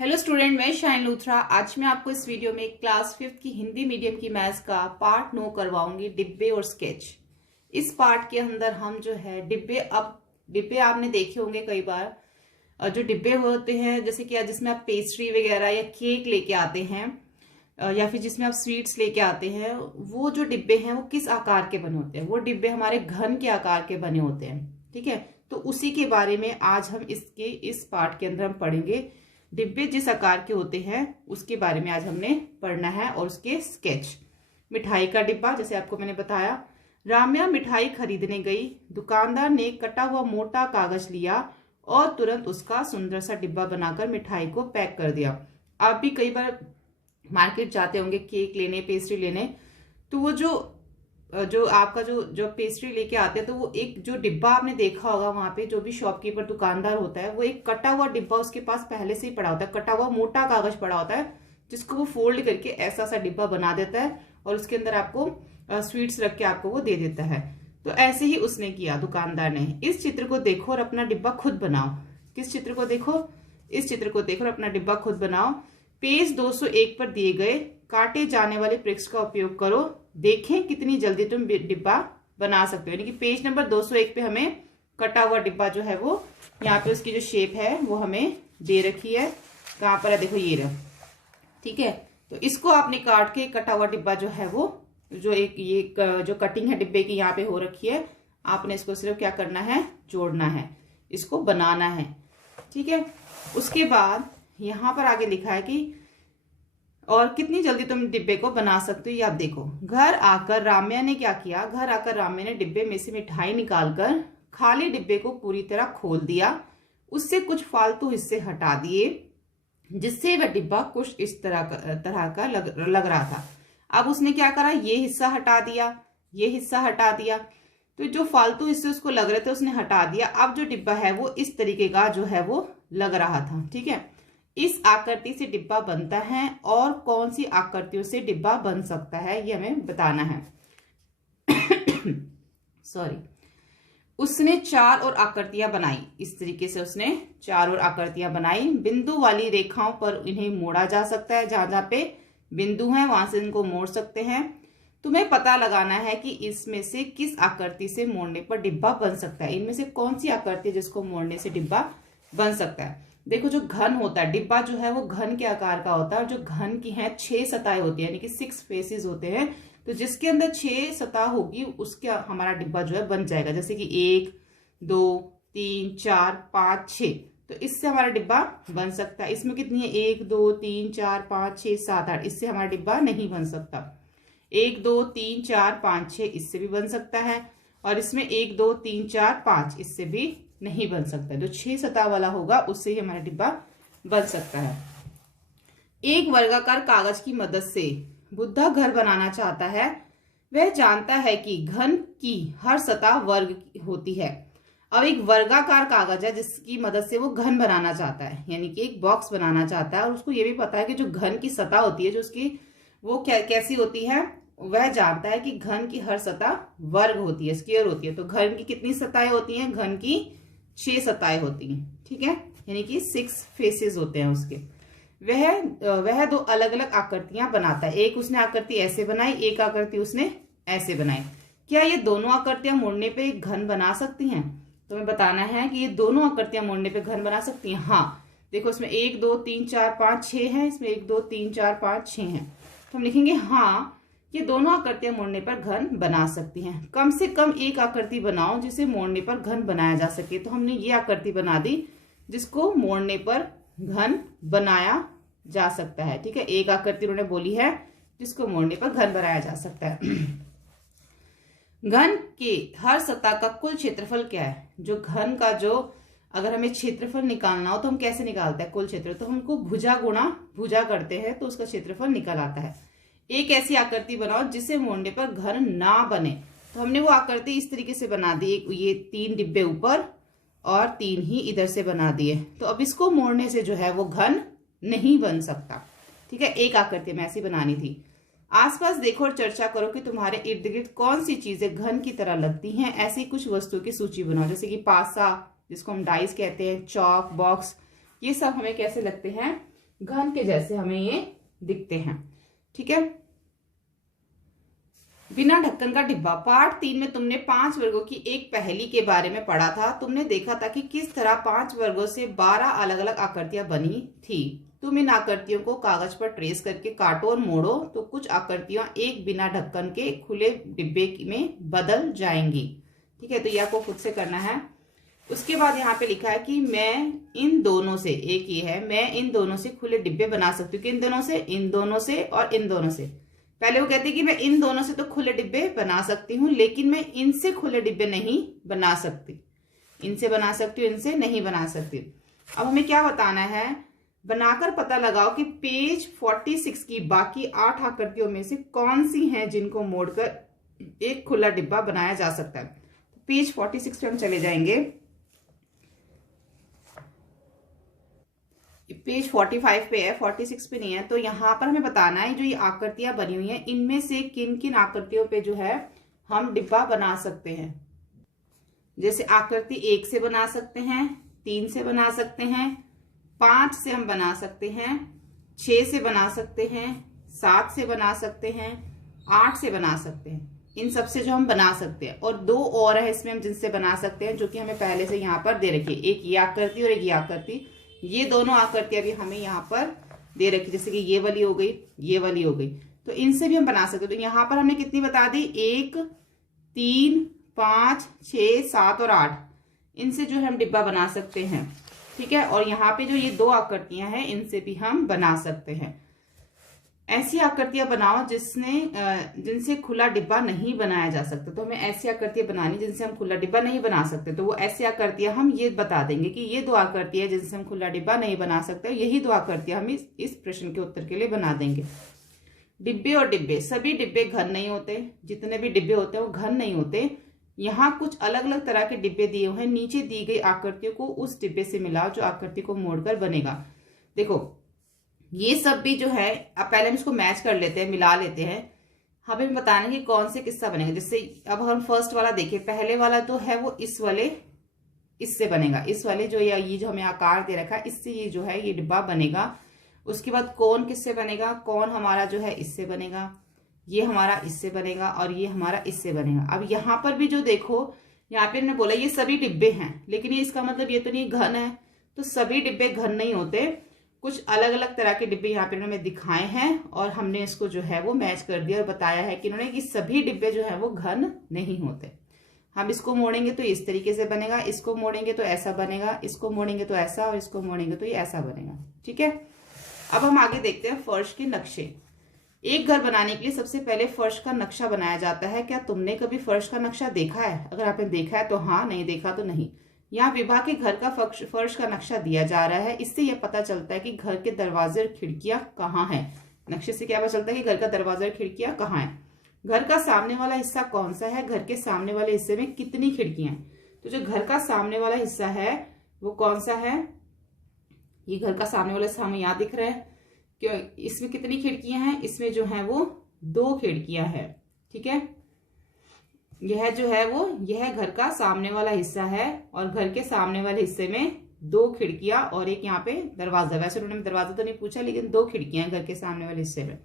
Hello student, मैं shine Luthra. आज मैं आपको इस वीडियो में क्लास 5th की हिंदी मीडियम की मैथ्स का पार्ट 9 करवाऊंगी, डिब्बे और स्केच। इस पार्ट के अंदर हम जो है डिब्बे आपने देखे होंगे कई बार। जो डिब्बे होते हैं जैसे कि जिसमें आप पेस्ट्री वगैरह या केक लेके आते हैं या फिर जिसमें आप स्वीट्स लेके आते हैं, वो जो डिब्बे हैं वो किस आकार के बने होते हैं? वो डिब्बे हमारे घन के आकार के बने होते हैं। ठीक है, तो उसी के बारे में आज हम इस पार्ट के अंदर हम पढ़ेंगे। डिब्बे जिस आकार के होते हैं उसके बारे में आज हमने पढ़ना है और उसके स्केच। मिठाई का डिब्बा, जैसे आपको मैंने बताया, राम्या मिठाई खरीदने गई। दुकानदार ने कटा हुआ मोटा कागज लिया और तुरंत उसका सुंदर सा डिब्बा बनाकर मिठाई को पैक कर दिया। आप भी कई बार मार्केट जाते होंगे केक लेने, पेस्ट्री लेने, तो वो जो आपका जो पेस्ट्री लेके आते हैं तो वो एक जो डिब्बा आपने देखा होगा, वहां पे जो भी शॉपकीपर दुकानदार होता है वो एक कटा हुआ डिब्बा उसके पास पहले से ही पड़ा होता है। कटा हुआ मोटा कागज पड़ा होता है जिसको वो फोल्ड करके ऐसा सा डिब्बा बना देता है और उसके अंदर आपको स्वीट्स रख के आपको वो दे देता है। तो ऐसे ही उसने किया दुकानदार ने। इस चित्र को देखो और अपना डिब्बा खुद बनाओ। किस चित्र को देखो? इस चित्र को देखो और अपना डिब्बा खुद बनाओ। पेज 201 पर दिए गए काटे जाने वाले ट्रिक्स का उपयोग करो, देखें कितनी जल्दी तुम डिब्बा बना सकते हो। यानी कि पेज नंबर 201 पे हमें कटा हुआ डिब्बा जो है वो यहाँ पे उसकी जो शेप है वो हमें दे रखी है। कहाँ पर है? देखो, ये रहा। ठीक है, तो इसको आपने काट के कटा हुआ डिब्बा जो है वो जो कटिंग है डिब्बे की यहाँ पे हो रखी है, आपने इसको सिर्फ क्या करना है? जोड़ना है, इसको बनाना है। ठीक है, उसके बाद यहाँ पर आगे लिखा है कि और कितनी जल्दी तुम डिब्बे को बना सकते हो, ये आप देखो। घर आकर राम्या ने क्या किया? घर आकर राम्या ने डिब्बे में से मिठाई निकालकर खाली डिब्बे को पूरी तरह खोल दिया, उससे कुछ फालतू हिस्से हटा दिए जिससे वह डिब्बा कुछ इस तरह का लग रहा था। अब उसने क्या करा? ये हिस्सा हटा दिया, ये हिस्सा हटा दिया, तो जो फालतू हिस्से उसको लग रहे थे उसने हटा दिया। अब जो डिब्बा है वो इस तरीके का जो है वो लग रहा था। ठीक है, इस आकृति से डिब्बा बनता है और कौन सी आकृतियों से डिब्बा बन सकता है ये हमें बताना है। सॉरी, उसने 4 और आकृतियां बनाई। इस तरीके से उसने 4 और आकृतियां बनाई। बिंदु वाली रेखाओं पर इन्हें मोड़ा जा सकता है, जहां जहां पे बिंदु हैं वहां से इनको मोड़ सकते हैं। तुम्हें पता लगाना है कि इसमें से किस आकृति से मोड़ने पर डिब्बा बन सकता है। इनमें से कौन सी आकृति जिसको मोड़ने से डिब्बा बन सकता है? देखो, जो घन होता है डिब्बा जो है वो घन के आकार का होता है और जो घन की है 6 सतहें होती है, यानी कि 6 फेसेस होते हैं। तो जिसके अंदर 6 सतह होगी उसके हमारा डिब्बा जो है बन जाएगा। जैसे कि 1 2 3 4 5 6, तो इससे हमारा डिब्बा बन सकता है। इसमें कितनी है? 1 2 3 4 5 6 7 8, इससे हमारा डिब्बा नहीं बन सकता। 1 2 3 4 5 6 इससे भी बन सकता है, और इसमें 1 2 3 4 5 इससे भी नहीं बन सकता। जो 6 सतह वाला होगा उससे ही हमारा डिब्बा बन सकता है। एक वर्गाकार कागज की मदद से बुद्धा घर बनाना चाहता है। वह जानता है कि घन की हर सतह वर्ग होती है। अब एक वर्गाकार कागज है जिसकी मदद से वो घन बनाना चाहता है, यानी कि एक बॉक्स बनाना चाहता है, और उसको ये भी पता है कि जो घन की सतह होती है जो उसकी वो कैसी होती है। वह जानता है कि घन की हर सतह वर्ग होती है, स्क्वायर होती है। तो घन की कितनी सतहें होती हैं? घन की 6 सतहें होती हैं। ठीक है, यानी कि 6 फेसेस होते हैं उसके। वह 2 अलग अलग आकृतियां बनाता है। एक उसने आकृति ऐसे बनाई, एक आकृति उसने ऐसे बनाई। क्या ये दोनों आकृतियां मोड़ने पे एक घन बना सकती हैं? तो हमें बताना है कि ये दोनों आकृतियां मोड़ने पे घन बना सकती हैं। हाँ, देखो, इसमें 1 2 3 4 5 6 है, इसमें 1 2 3 4 5 6 है। तो हम लिखेंगे हाँ, ये दोनों आकृतियां मोड़ने पर घन बना सकती हैं। कम से कम एक आकृति बनाओ जिसे मोड़ने पर घन बनाया जा सके। तो हमने ये आकृति बना दी जिसको मोड़ने पर घन बनाया जा सकता है। ठीक है, एक आकृति उन्होंने बोली है जिसको मोड़ने पर घन बनाया जा सकता है। घन के हर सतह का कुल क्षेत्रफल क्या है? जो घन का अगर हमें क्षेत्रफल निकालना हो तो हम कैसे निकालते हैं कुल क्षेत्र? तो हमको भुजा गुणा भुजा करते हैं तो उसका क्षेत्रफल निकल आता है। एक ऐसी आकृति बनाओ जिसे मोड़ने पर घन ना बने। तो हमने वो आकृति इस तरीके से बना दी, ये 3 डिब्बे ऊपर और 3 ही इधर से बना दिए। तो अब इसको मोड़ने से जो है वो घन नहीं बन सकता। ठीक है, एक आकृति में ऐसी बनानी थी। आसपास देखो और चर्चा करो कि तुम्हारे इर्द गिर्द कौन सी चीजें घन की तरह लगती हैं। ऐसी कुछ वस्तुओं की सूची बनाओ, जैसे कि पासा जिसको हम डाइस कहते हैं, चौक, बॉक्स, ये सब हमें कैसे लगते हैं? घन के जैसे हमें ये दिखते हैं। ठीक है। बिना ढक्कन का डिब्बा। पार्ट 3 में तुमने 5 वर्गों की एक पहेली के बारे में पढ़ा था। तुमने देखा था कि किस तरह 5 वर्गों से 12 अलग अलग आकृतियां बनी थी। तुम इन आकृतियों को कागज पर ट्रेस करके काटो और मोड़ो तो कुछ आकृतियां एक बिना ढक्कन के खुले डिब्बे में बदल जाएंगी। ठीक है, तो यह आपको खुद से करना है। उसके बाद यहाँ पे लिखा है कि मैं इन दोनों से, एक ये है, मैं इन दोनों से खुले डिब्बे बना सकती हूँ। किन दोनों से? इन दोनों से और इन दोनों से। पहले वो कहती है कि मैं इन दोनों से तो खुले डिब्बे बना सकती हूँ, लेकिन मैं इनसे खुले डिब्बे नहीं बना सकती। इनसे बना सकती हूँ, इनसे नहीं बना सकती। अब हमें क्या बताना है? बनाकर पता लगाओ कि पेज 46 की बाकी 8 आकृतियों में से कौन सी हैं जिनको मोड़कर एक खुला डिब्बा बनाया जा सकता है। पेज 46 पे हम चले जाएंगे। पेज 45 पे है, 46 पे नहीं है। तो यहाँ पर हमें बताना है जो ये आकृतियां बनी हुई हैं इनमें से किन किन आकृतियों पे जो है हम डिब्बा बना सकते हैं। जैसे आकृति 1 से बना सकते हैं, 3 से बना सकते हैं, 5 से हम बना सकते हैं, 6 से बना सकते हैं, 7 से बना सकते हैं, 8 से बना सकते हैं। इन सब से जो हम बना सकते हैं। और 2 और है इसमें हम जिनसे बना सकते हैं, जो कि हमें पहले से यहाँ पर दे रखी है। एक ये आकृति और एक ये आकृति। ये दोनों आकृतियां भी हमें यहाँ पर दे रखी, जैसे कि ये वाली हो गई, ये वाली हो गई। तो इनसे भी हम बना सकते हैं। तो यहाँ पर हमने कितनी बता दी? 1, 3, 5, 6, 7 और 8। इनसे जो है हम डिब्बा बना सकते हैं। ठीक है। और यहाँ पे जो ये 2 आकृतियां हैं इनसे भी हम बना सकते हैं। ऐसी आकृतियां बनाओ जिनसे खुला डिब्बा नहीं बनाया जा सकता। तो हमें ऐसी आकृतियां बनानी जिनसे हम खुला डिब्बा नहीं बना सकते। तो वो ऐसी आकृतियां हम ये बता देंगे कि ये 2 आकृतियां जिनसे हम खुला डिब्बा नहीं बना सकते, यही 2 आकृतियां हम इस प्रश्न के उत्तर के लिए बना देंगे। डिब्बे और डिब्बे, सभी डिब्बे घन नहीं होते। जितने भी डिब्बे होते हैं वो घन नहीं होते। यहाँ कुछ अलग अलग तरह के डिब्बे दिए हुए हैं। नीचे दी गई आकृतियों को उस डिब्बे से मिलाओ जो आकृति को मोड़कर बनेगा। देखो ये सब भी जो है, अब पहले हम इसको मैच कर लेते हैं, मिला लेते हैं। हमें बताना है कि कौन से किस्सा बनेगा। जैसे अब हम फर्स्ट वाला देखें, पहले वाला तो है वो इस वाले, इससे बनेगा। इस वाले जो ये जो हमें आकार दे रखा है, इससे ये जो है ये डिब्बा बनेगा। उसके बाद कौन किससे बनेगा? कौन हमारा जो है इससे बनेगा, ये हमारा इससे बनेगा और ये हमारा इससे बनेगा। अब यहाँ पर भी जो देखो, यहाँ पे हमने बोला ये सभी डिब्बे हैं, लेकिन ये इसका मतलब ये तो नहीं घन है। तो सभी डिब्बे घन नहीं होते। कुछ अलग अलग तरह के डिब्बे यहाँ पे इन्होंने दिखाए हैं और हमने इसको जो है वो मैच कर दिया और बताया है कि इन्होंने कि सभी डिब्बे जो है वो घन नहीं होते। हम इसको मोड़ेंगे तो इस तरीके से बनेगा, इसको मोड़ेंगे तो ऐसा बनेगा, इसको मोड़ेंगे तो ऐसा, और इसको मोड़ेंगे तो ये ऐसा बनेगा। ठीक है। अब हम आगे देखते हैं फर्श के नक्शे। एक घर बनाने के लिए सबसे पहले फर्श का नक्शा बनाया जाता है। क्या तुमने कभी फर्श का नक्शा देखा है? अगर आपने देखा है तो हाँ, नहीं देखा तो नहीं। यहाँ विवाह के घर का फर्श का नक्शा दिया जा रहा है। इससे यह पता चलता है कि घर के दरवाजे और खिड़कियां कहाँ हैं। नक्शे से क्या पता चलता है कि घर का दरवाजा और खिड़कियां कहाँ हैं। घर का सामने वाला हिस्सा कौन सा है? घर के सामने वाले हिस्से में कितनी खिड़कियां हैं? तो जो घर का सामने वाला हिस्सा है वो कौन सा है? ये घर का सामने वाला हिस्सा हमें यहाँ दिख रहा है। क्यों? इसमें कितनी खिड़कियां हैं? इसमें जो है वो 2 खिड़कियां हैं। ठीक है। यह जो है वो यह घर का सामने वाला हिस्सा है और घर के सामने वाले हिस्से में 2 खिड़कियां और एक यहाँ पे दरवाजा। वैसे उन्होंने दरवाजा तो नहीं पूछा, लेकिन 2 खिड़कियां घर के सामने वाले हिस्से में।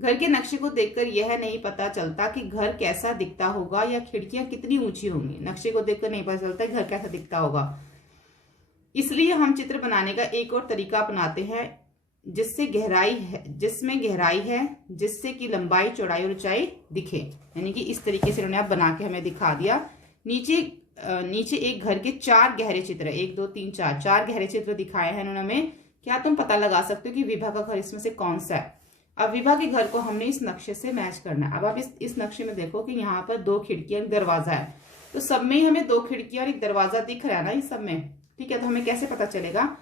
घर के नक्शे को देखकर यह नहीं पता चलता कि घर कैसा दिखता होगा या खिड़कियां कितनी ऊंची होंगी। नक्शे को देखकर नहीं पता चलता घर कैसा दिखता होगा। इसलिए हम चित्र बनाने का एक और तरीका अपनाते हैं जिसमें गहराई है, जिससे कि लंबाई, चौड़ाई और ऊंचाई दिखे। यानी कि इस तरीके से उन्होंने बना के हमें दिखा दिया। नीचे एक घर के 4 गहरे चित्र, 1 2 3 4 गहरे चित्र दिखाए हैं इन्होंने हमें। क्या तुम पता लगा सकते हो कि विभा का घर इसमें से कौन सा है? अब विभा के घर को हमने इस नक्शे से मैच करना है। अब आप इस नक्शे में देखो कि यहाँ पर 2 खिड़कियां, एक दरवाजा है। तो सब में ही हमें 2 खिड़कियां और एक दरवाजा दिख रहा है ना इस सब में। ठीक है। तो हमें कैसे पता चलेगा?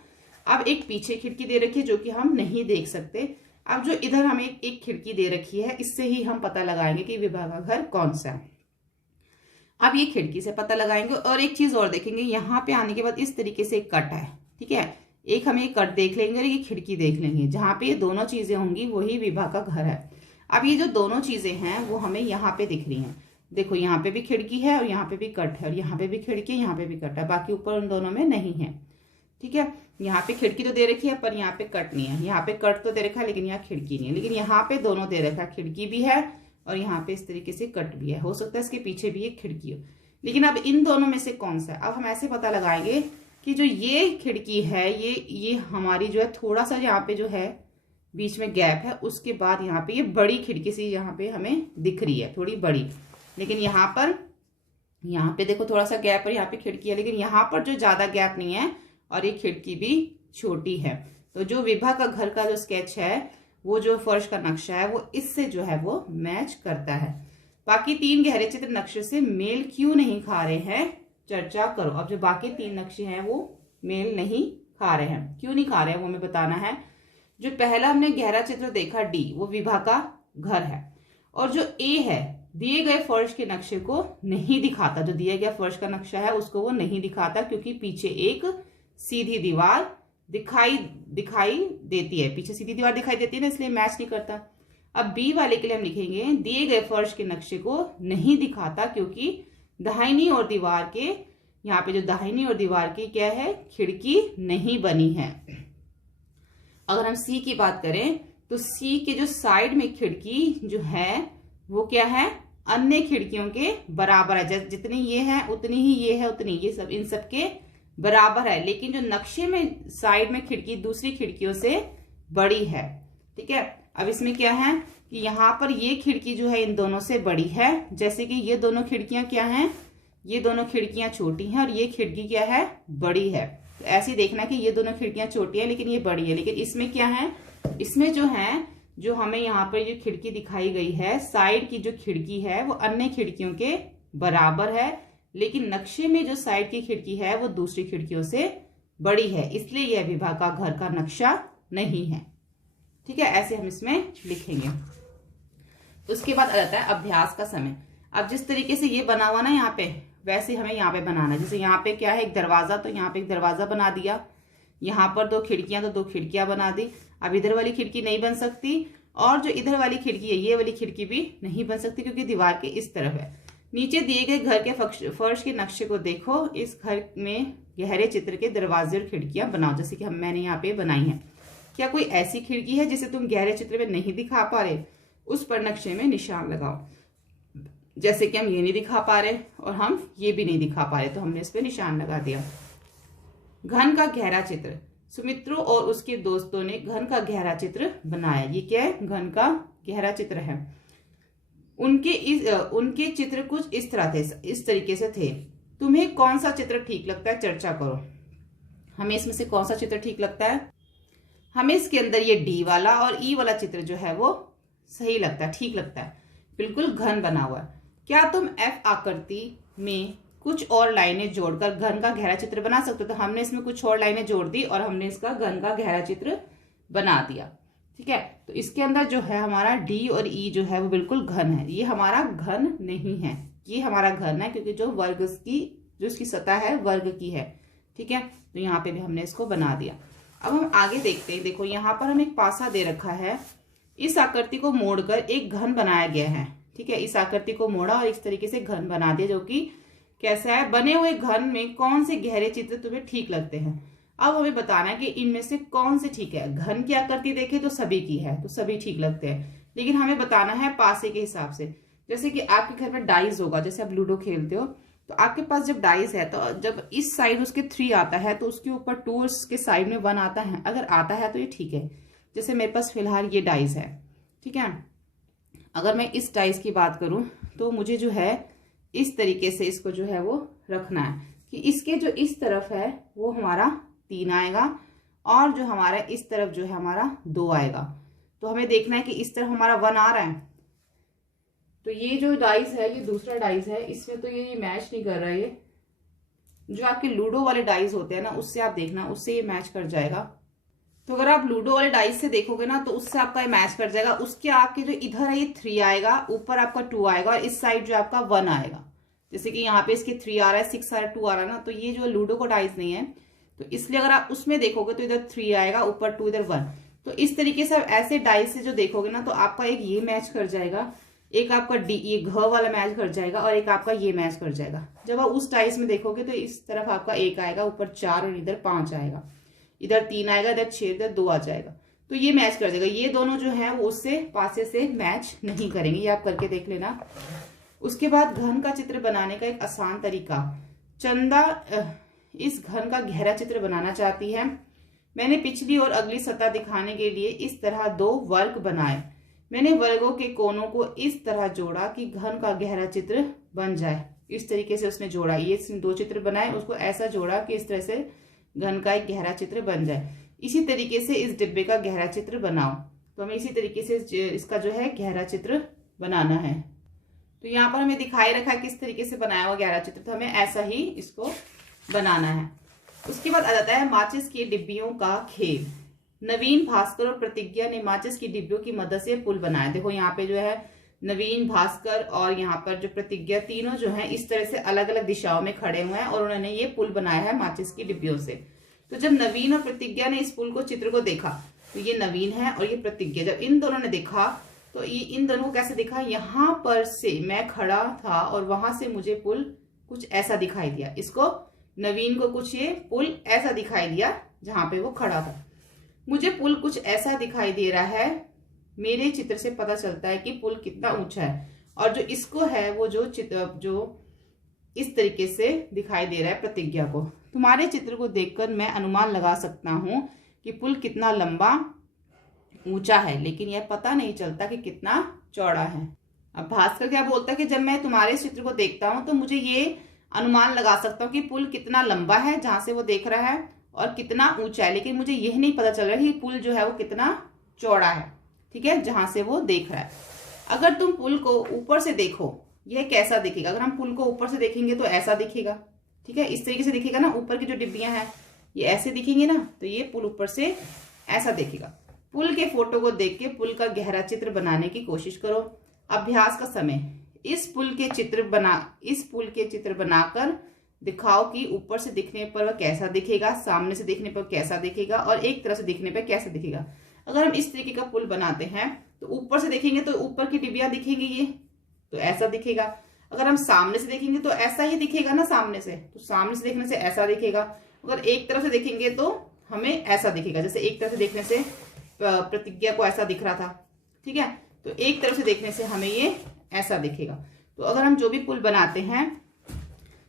अब एक पीछे खिड़की दे रखी है जो कि हम नहीं देख सकते। अब जो इधर हमें एक खिड़की दे रखी है, इससे ही हम पता लगाएंगे कि विभा का घर कौन सा है। अब ये खिड़की से पता लगाएंगे। और एक चीज और देखेंगे, यहाँ पे आने के बाद इस तरीके से एक कट है। ठीक है। एक हम ये कट देख लेंगे और ये खिड़की देख लेंगे। जहां पे ये दोनों चीजें होंगी वही विभा का घर है। अब ये जो दोनों चीजें हैं वो हमें यहाँ पे दिख रही हैं। देखो यहाँ पे भी खिड़की है और यहाँ पे भी कट है, और यहाँ पे भी खिड़की है, यहाँ पे भी कट है। बाकी ऊपर उन दोनों में नहीं है। ठीक है। यहाँ पे खिड़की तो दे रखी है पर यहाँ पे कट नहीं है, यहाँ पे कट तो दे रखा है लेकिन यहाँ खिड़की नहीं है, लेकिन यहाँ पे दोनों दे रखा है, खिड़की भी है और यहाँ पे इस तरीके से कट भी है। हो सकता है इसके पीछे भी एक खिड़की हो, लेकिन अब इन दोनों में से कौन सा है। अब हम ऐसे पता लगाएंगे कि जो ये खिड़की है ये हमारी जो है थोड़ा सा यहाँ पे जो है बीच में गैप है, उसके बाद यहाँ पे ये बड़ी खिड़की सी यहाँ पे हमें दिख रही है, थोड़ी बड़ी। लेकिन यहाँ पे देखो थोड़ा सा गैप है, यहाँ पे खिड़की है, लेकिन यहाँ पर जो ज्यादा गैप नहीं है और ये खिड़की भी छोटी है। तो जो विभा का घर का जो स्केच है, वो जो फर्श का नक्शा है, वो इससे जो है वो मैच करता है। बाकी 3 गहरे चित्र नक्शे से मेल क्यों नहीं खा रहे हैं, चर्चा करो। अब जो बाकी 3 नक्शे हैं वो मेल नहीं खा रहे हैं, क्यों नहीं खा रहे हैं वो हमें बताना है। जो पहला हमने गहरा चित्र देखा डी, वो विभा का घर है, और जो ए है दिए गए फर्श के नक्शे को नहीं दिखाता। जो दिया गया फर्श का नक्शा है उसको वो नहीं दिखाता, क्योंकि पीछे एक सीधी दीवार दिखाई देती है, पीछे सीधी दीवार दिखाई देती है ना, इसलिए मैच नहीं करता। अब बी वाले के लिए हम लिखेंगे दिए गए फर्श के नक्शे को नहीं दिखाता, क्योंकि दाहिनी और दीवार के, यहाँ पे जो दाहिनी और दीवार की क्या है, खिड़की नहीं बनी है। अगर हम सी की बात करें तो सी के जो साइड में खिड़की जो है वो क्या है, अन्य खिड़कियों के बराबर है। जितनी ये है उतनी ही ये है, उतनी ये सब इन सब के बराबर है, लेकिन जो नक्शे में साइड में खिड़की दूसरी खिड़कियों से बड़ी है। ठीक है। अब इसमें क्या है कि यहाँ पर ये खिड़की जो है इन दोनों से बड़ी है, जैसे कि ये दोनों खिड़कियां क्या हैं, ये दोनों खिड़कियां छोटी हैं और ये खिड़की क्या है, बड़ी है। तो ऐसे देखना कि ये दोनों खिड़कियां छोटी हैं लेकिन ये बड़ी है। लेकिन इसमें क्या है, इसमें जो है, जो हमें यहाँ पर जो खिड़की दिखाई गई है, साइड की जो खिड़की है वो अन्य खिड़कियों के बराबर है, लेकिन नक्शे में जो साइड की खिड़की है वो दूसरी खिड़कियों से बड़ी है, इसलिए यह विभा का घर का नक्शा नहीं है। ठीक है, ऐसे हम इसमें लिखेंगे। उसके बाद आ जाता है अभ्यास का समय। अब जिस तरीके से ये बना हुआ ना यहाँ पे, वैसे हमें यहाँ पे बनाना है। जैसे यहाँ पे क्या है, एक दरवाजा, तो यहाँ पे एक दरवाजा बना दिया, यहाँ पर 2 खिड़कियां तो 2 खिड़कियां बना दी। अब इधर वाली खिड़की नहीं बन सकती, और जो इधर वाली खिड़की है ये वाली खिड़की भी नहीं बन सकती, क्योंकि दीवार के इस तरफ है। नीचे दिए गए घर के फर्श के नक्शे को देखो, इस घर में गहरे चित्र के दरवाजे और खिड़कियां बनाओ, जैसे कि मैंने यहाँ पे बनाई है। क्या कोई ऐसी खिड़की है जिसे तुम गहरे चित्र में नहीं दिखा पा रहे, उस पर नक्शे में निशान लगाओ। जैसे कि हम ये नहीं दिखा पा रहे और हम ये भी नहीं दिखा पा रहे, तो हमने इस पे निशान लगा दिया। घन का गहरा चित्र। सुमित्रो और उसके दोस्तों ने घन का गहरा चित्र बनाया। ये क्या है, घन का गहरा चित्र है। उनके चित्र कुछ इस तरह थे, इस तरीके से थे। तुम्हें कौन सा चित्र ठीक लगता है, चर्चा करो। हमें इसमें से कौन सा चित्र ठीक लगता है? हमें इसके अंदर ये डी वाला और ई वाला चित्र जो है वो सही लगता है, ठीक लगता है, बिल्कुल घन बना हुआ है। क्या तुम एफ आकृति में कुछ और लाइनें जोड़कर घन का गहरा चित्र बना सकते हो? तो हमने इसमें कुछ और लाइनें जोड़ दी और हमने इसका घन का गहरा चित्र बना दिया। ठीक है, तो इसके अंदर जो है हमारा डी और ई जो है वो बिल्कुल घन है। ये हमारा घन नहीं है, ये हमारा घन है, क्योंकि जो वर्ग की, जो इसकी सतह है वर्ग की है। ठीक है, तो यहाँ पे भी हमने इसको बना दिया। अब हम आगे देखते हैं। देखो यहाँ पर हम एक पासा दे रखा है, इस आकृति को मोड़कर एक घन बनाया गया है। ठीक है, इस आकृति को मोड़ा और इस तरीके से घन बना दिया, जो कि कैसा है। बने हुए घन में कौन से गहरे चित्र तुम्हें ठीक लगते हैं? अब हमें बताना है कि इनमें से कौन से ठीक है। घन की आकृति देखें तो सभी की है, तो सभी ठीक लगते हैं, लेकिन हमें बताना है पासे के हिसाब से। जैसे कि आपके घर में डाइस होगा, जैसे आप लूडो खेलते हो, तो आपके पास जब डाइस है तो जब इस साइड उसके 3 आता है तो उसके ऊपर 2 के साइड में 1 आता है। अगर आता है तो ये ठीक है। जैसे मेरे पास फिलहाल ये डाइस है, ठीक है। अगर मैं इस डाइस की बात करूं तो मुझे जो है इस तरीके से इसको जो है वो रखना है कि इसके जो इस तरफ है वो हमारा 3 आएगा और जो हमारा इस तरफ जो है हमारा 2 आएगा। तो हमें देखना है कि इस तरफ हमारा 1 आ रहा है, तो ये जो डाइस है ये दूसरा डाइस है, इसमें तो ये मैच नहीं कर रहा है। ये जो आपके लूडो वाले डाइस होते हैं ना, उससे आप देखना, उससे ये मैच कर जाएगा। तो अगर आप लूडो वाले डाइस से देखोगे ना तो उससे आपका ये मैच कर जाएगा। उसके आपके जो इधर है ये 3 आएगा, ऊपर आपका 2 आएगा और इस साइड जो आपका 1 आएगा। जैसे कि यहाँ पे इसके 3 आ रहा है, 6 आ रहा है, 2 आ रहा है ना, तो ये जो लूडो का डाइस नहीं है, तो इसलिए अगर आप उसमें देखोगे तो इधर 3 आएगा, ऊपर 2, इधर 1। तो इस तरीके से आप ऐसे डाइस से जो देखोगे ना तो आपका एक ये मैच कर जाएगा, एक आपका डी, ये घ वाला मैच कर जाएगा और एक आपका ये मैच कर जाएगा। जब आप उस टाइस में देखोगे तो इस तरफ आपका 1 आएगा, ऊपर 4 और इधर 5 आएगा, इधर 3 आएगा, इधर 6, इधर 2 आ जाएगा। तो ये मैच कर जाएगा। ये दोनों जो है वो उससे पासे से मैच नहीं करेंगे, ये आप करके देख लेना। उसके बाद घन का चित्र बनाने का एक आसान तरीका। चंदा इस घन का गहरा चित्र बनाना चाहती है। मैंने पिछली और अगली सतह दिखाने के लिए इस तरह 2 वर्ग बनाए। मैंने वर्गों के कोनों को इस तरह जोड़ा कि घन का गहरा चित्र बन जाए। इस तरीके से उसने जोड़ा, ये 2 चित्र बनाए, उसको ऐसा जोड़ा कि इस तरह से घन का एक गहरा चित्र बन जाए। इसी तरीके से इस डिब्बे का गहरा चित्र बनाओ। तो हमें इसी तरीके से इसका जो है गहरा चित्र बनाना है। तो यहाँ पर हमें दिखाई रखा है किस तरीके से बनाया हुआ गहरा चित्र, तो हमें ऐसा ही इसको बनाना है। उसके बाद आ जाता है माचिस की डिब्बियों का खेल। नवीन, भास्कर और प्रतिज्ञा ने माचिस की डिब्बियों की मदद से पुल बनाया। देखो यहाँ पे जो है नवीन, भास्कर और यहाँ पर जो प्रतिज्ञा, तीनों जो है इस तरह से अलग अलग दिशाओं में खड़े हुए हैं और उन्होंने ये पुल बनाया है माचिस की डिब्बियों से। तो जब नवीन और प्रतिज्ञा ने इस पुल को, चित्र को देखा, तो ये नवीन है और ये प्रतिज्ञा, जब इन दोनों ने देखा तो ये इन दोनों को कैसे दिखा, यहाँ पर से मैं खड़ा था और वहां से मुझे पुल कुछ ऐसा दिखाई दिया। इसको नवीन को कुछ ये पुल ऐसा दिखाई दिया जहां पे वो खड़ा था। मुझे पुल कुछ ऐसा दिखाई दे रहा है। मेरे चित्र से पता चलता है कि पुल कितना ऊंचा है। और जो इसको है वो जो चित्र जो इस तरीके से दिखाई दे रहा है प्रतिज्ञा को। तुम्हारे चित्र को देखकर मैं अनुमान लगा सकता हूं कि पुल कितना लंबा ऊंचा है, लेकिन यह पता नहीं चलता कि कितना चौड़ा है। अब भास्कर क्या बोलता है कि जब मैं तुम्हारे चित्र को देखता हूं तो मुझे ये अनुमान लगा सकता हूँ कि पुल कितना लंबा है जहां से वो देख रहा है और कितना ऊंचा है, लेकिन मुझे यह नहीं पता चल रहा है कि पुल जो है वो कितना चौड़ा है, ठीक है, जहां से वो देख रहा है। अगर तुम पुल को ऊपर से देखो, यह कैसा दिखेगा। अगर हम पुल को ऊपर से देखेंगे तो ऐसा दिखेगा, ठीक है, इस तरीके से दिखेगा ना। ऊपर की जो डिब्बियां हैं ये ऐसे दिखेंगे ना, तो ये पुल ऊपर से ऐसा दिखेगा। पुल के फोटो को देख के पुल का गहरा चित्र बनाने की कोशिश करो। अभ्यास का समय। इस पुल के चित्र बनाकर दिखाओ कि ऊपर से दिखने पर वह कैसा दिखेगा, सामने से देखने पर कैसा दिखेगा और एक तरफ से दिखने पर कैसा दिखेगा। अगर हम इस तरीके का पुल बनाते हैं तो ऊपर से देखेंगे तो ऊपर की डिब्बियां दिखेंगी, ये तो ऐसा दिखेगा। अगर हम सामने से देखेंगे तो ऐसा ही दिखेगा ना, सामने से, तो सामने से देखने से ऐसा दिखेगा। अगर एक तरफ से देखेंगे तो हमें ऐसा दिखेगा, जैसे एक तरफ से देखने से प्रतिज्ञा को ऐसा दिख रहा था, ठीक है, तो एक तरफ से देखने से हमें ये ऐसा दिखेगा। तो अगर हम जो भी पुल बनाते हैं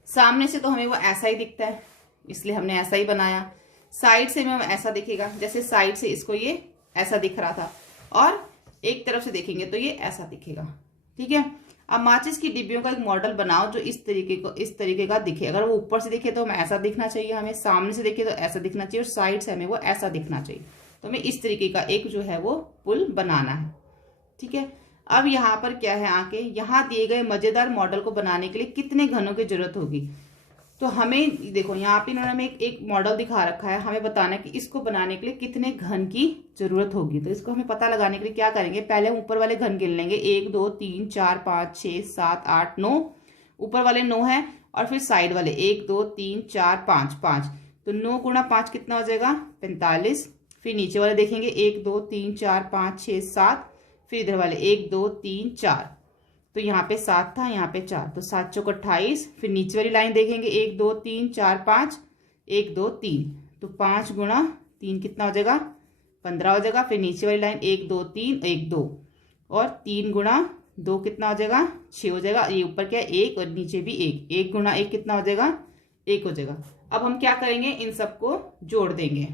सामने से तो हमें वो ऐसा ही दिखता है, इसलिए हमने ऐसा ही बनाया। साइड से हमें ऐसा दिखेगा, जैसे साइड से इसको ये ऐसा दिख रहा था, और एक तरफ से देखेंगे तो ये ऐसा दिखेगा, ठीक है। अब माचिस की डिब्बियों का एक मॉडल बनाओ जो इस तरीके का दिखे। अगर वो ऊपर से दिखे तो हमें ऐसा दिखना चाहिए, हमें सामने से देखे तो ऐसा दिखना चाहिए, और साइड से हमें वो ऐसा दिखना चाहिए। तो हमें इस तरीके का एक जो है वो पुल बनाना है, ठीक है। अब यहाँ पर क्या है, आके यहाँ दिए गए मजेदार मॉडल को बनाने के लिए कितने घनों की जरूरत होगी। तो हमें देखो यहाँ पे इन्होंने हमें एक मॉडल दिखा रखा है, हमें बताना है कि इसको बनाने के लिए कितने घन की जरूरत होगी। तो इसको हमें पता लगाने के लिए क्या करेंगे, पहले हम ऊपर वाले घन गिन लेंगे। 1 2 3 4 5 6 7 8 9, ऊपर वाले 9 है, और फिर साइड वाले 1 2 3 4 5 5, तो 9 गुणा 5 कितना हो जाएगा, 45। फिर नीचे वाले देखेंगे 1 2 3 4 5 6 7, फिर इधर वाले 1 2 3 4, तो यहाँ पे 7 था, यहाँ पे 4, तो 7 चौक 28। फिर नीचे वाली लाइन देखेंगे 1 2 3 4 5, 1 2 3, तो 5 गुणा 3 कितना हो जाएगा, 15 हो जाएगा। फिर नीचे वाली लाइन 1 2 3 1 2, और 3 गुणा 2 कितना हो जाएगा, 6 हो जाएगा। ये ऊपर क्या है 1 और नीचे भी 1, 1 गुणा 1 कितना हो जाएगा, 1 हो जाएगा। अब हम क्या करेंगे, इन सबको जोड़ देंगे।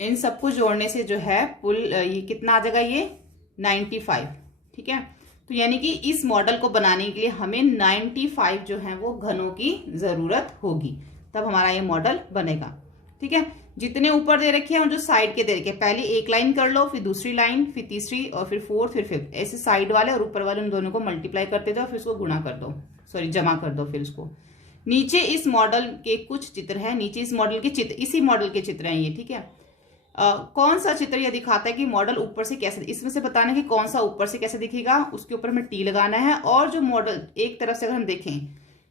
इन सबको जोड़ने से जो है पुल ये कितना आ जाएगा, ये 95, ठीक है। तो यानी कि इस मॉडल को बनाने के लिए हमें 95 जो है वो घनों की जरूरत होगी, तब हमारा ये मॉडल बनेगा, ठीक है। जितने ऊपर दे रखे हैं और जो साइड के दे रखे हैं, पहले एक लाइन कर लो, फिर दूसरी लाइन, फिर तीसरी, और फिर फोर्थ, फिर फिफ्थ, ऐसे साइड वाले और ऊपर वाले उन दोनों को मल्टीप्लाई करते जाओ, फिर उसको गुणा कर दो, सॉरी जमा कर दो। फिर उसको नीचे इस मॉडल के कुछ चित्र हैं, नीचे इस मॉडल के चित्र, इसी मॉडल के चित्र हैं ये, ठीक है। कौन सा चित्र यह दिखाता है कि मॉडल ऊपर से कैसे, इसमें से बताना कि कौन सा ऊपर से कैसे दिखेगा, उसके ऊपर हमें टी लगाना है। और जो मॉडल एक तरफ से अगर हम देखें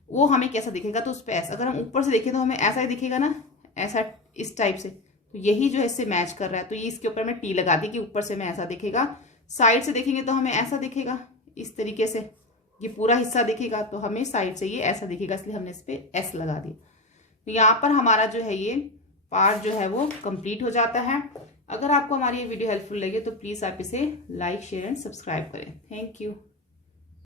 वो हमें कैसा दिखेगा, तो उस पर ऐसा, अगर हम ऊपर से देखें तो हमें ऐसा ही दिखेगा ना, ऐसा इस टाइप से, तो यही जो है इससे मैच कर रहा है। तो ये इसके ऊपर हमें टी लगा दी कि ऊपर से हमें ऐसा दिखेगा, साइड से देखेंगे तो हमें ऐसा दिखेगा, इस तरीके से ये पूरा हिस्सा दिखेगा, तो हमें साइड से ये ऐसा दिखेगा, इसलिए हमने इस पे एस लगा दिया। तो यहाँ पर हमारा जो है ये पार्ट जो है वो कंप्लीट हो जाता है। अगर आपको हमारी ये वीडियो हेल्पफुल लगे तो प्लीज़ आप इसे लाइक, शेयर एंड सब्सक्राइब करें। Thank you.